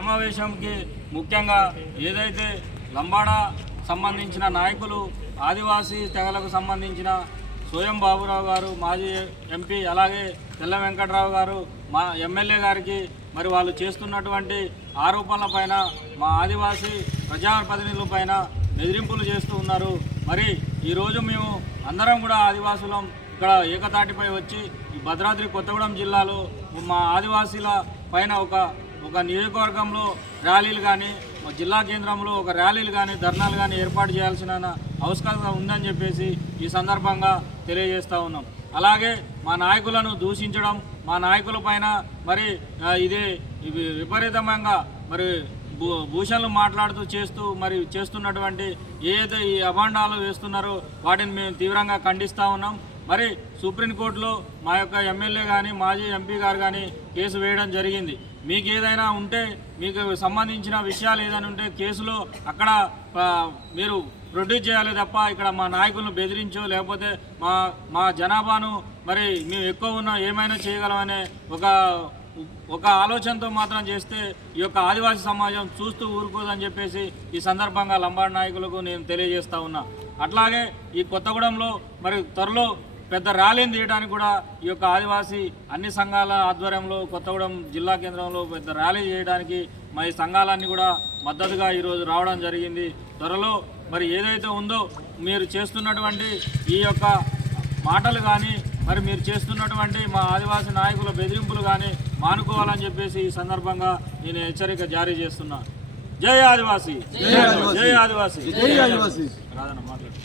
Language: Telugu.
సమావేశంకి ముఖ్యంగా ఏదైతే లంబాడా సంబంధించిన నాయకులు ఆదివాసీ తెగలకు సంబంధించిన సోయం బాబురావు గారు మాజీ ఎంపీ, అలాగే తెల్ల వెంకట్రావు గారు మా ఎమ్మెల్యే గారికి మరి వాళ్ళు చేస్తున్నటువంటి ఆరోపణలపైన మా ఆదివాసీ ప్రజాప్రతినిధులపైన బెదిరింపులు చేస్తూ ఉన్నారు. మరి ఈరోజు మేము అందరం కూడా ఆదివాసులం ఇక్కడ ఏకతాటిపై వచ్చి ఈ భద్రాద్రి కొత్తగూడెం జిల్లాలో మా ఆదివాసీల పైన ఒక నియోజకవర్గంలో ర్యాలీలు కానీ జిల్లా కేంద్రంలో ఒక ర్యాలీలు కానీ ధర్నాలు కానీ ఏర్పాటు చేయాల్సిన అవసరం ఉందని చెప్పేసి ఈ సందర్భంగా తెలియజేస్తూ ఉన్నాం. అలాగే మా నాయకులను దూషించడం, మా నాయకుల పైన మరి ఇదే విపరీతంగా మరి భూషణలు మాట్లాడుతూ చేస్తున్నటువంటి ఏదైతే ఈ అభాండాలు వేస్తున్నారో వాటిని మేము తీవ్రంగా ఖండిస్తూ ఉన్నాం. మరి సుప్రీంకోర్టులో మా యొక్క ఎమ్మెల్యే కానీ మాజీ ఎంపీ గారు కానీ కేసు వేయడం జరిగింది. మీకు ఏదైనా ఉంటే, మీకు సంబంధించిన విషయాలు ఏదైనా ఉంటే కేసులో అక్కడ మీరు ప్రొడ్యూస్ చేయాలి తప్ప ఇక్కడ మా నాయకులను బెదిరించో లేకపోతే మా జనాభాను మరి మేము ఎక్కువ ఉన్నా ఏమైనా చేయగలమనే ఒక ఆలోచనతో మాత్రం చేస్తే ఈ యొక్క ఆదివాసీ సమాజం చూస్తూ ఊరుకోదని చెప్పేసి ఈ సందర్భంగా లంబాడి నాయకులకు నేను తెలియజేస్తా ఉన్నా. అట్లాగే ఈ కొత్తగూడెంలో మరి త్వరలో పెద్ద ర్యాలీని తీయడానికి కూడా ఈ యొక్క ఆదివాసీ అన్ని సంఘాల ఆధ్వర్యంలో కొత్తగూడెం జిల్లా కేంద్రంలో పెద్ద ర్యాలీ చేయడానికి మా ఈ సంఘాలన్నీ కూడా మద్దతుగా ఈరోజు రావడం జరిగింది. త్వరలో మరి ఏదైతే ఉందో మీరు చేస్తున్నటువంటి ఈ యొక్క మాటలు కానీ మరి మీరు చేస్తున్నటువంటి మా ఆదివాసీ నాయకుల బెదిరింపులు కానీ మానుకోవాలని చెప్పేసి ఈ సందర్భంగా నేను హెచ్చరిక జారీ చేస్తున్నా. జై ఆదివాసీ, జై ఆదివాసీ. రాదన్న మాట్లాడు.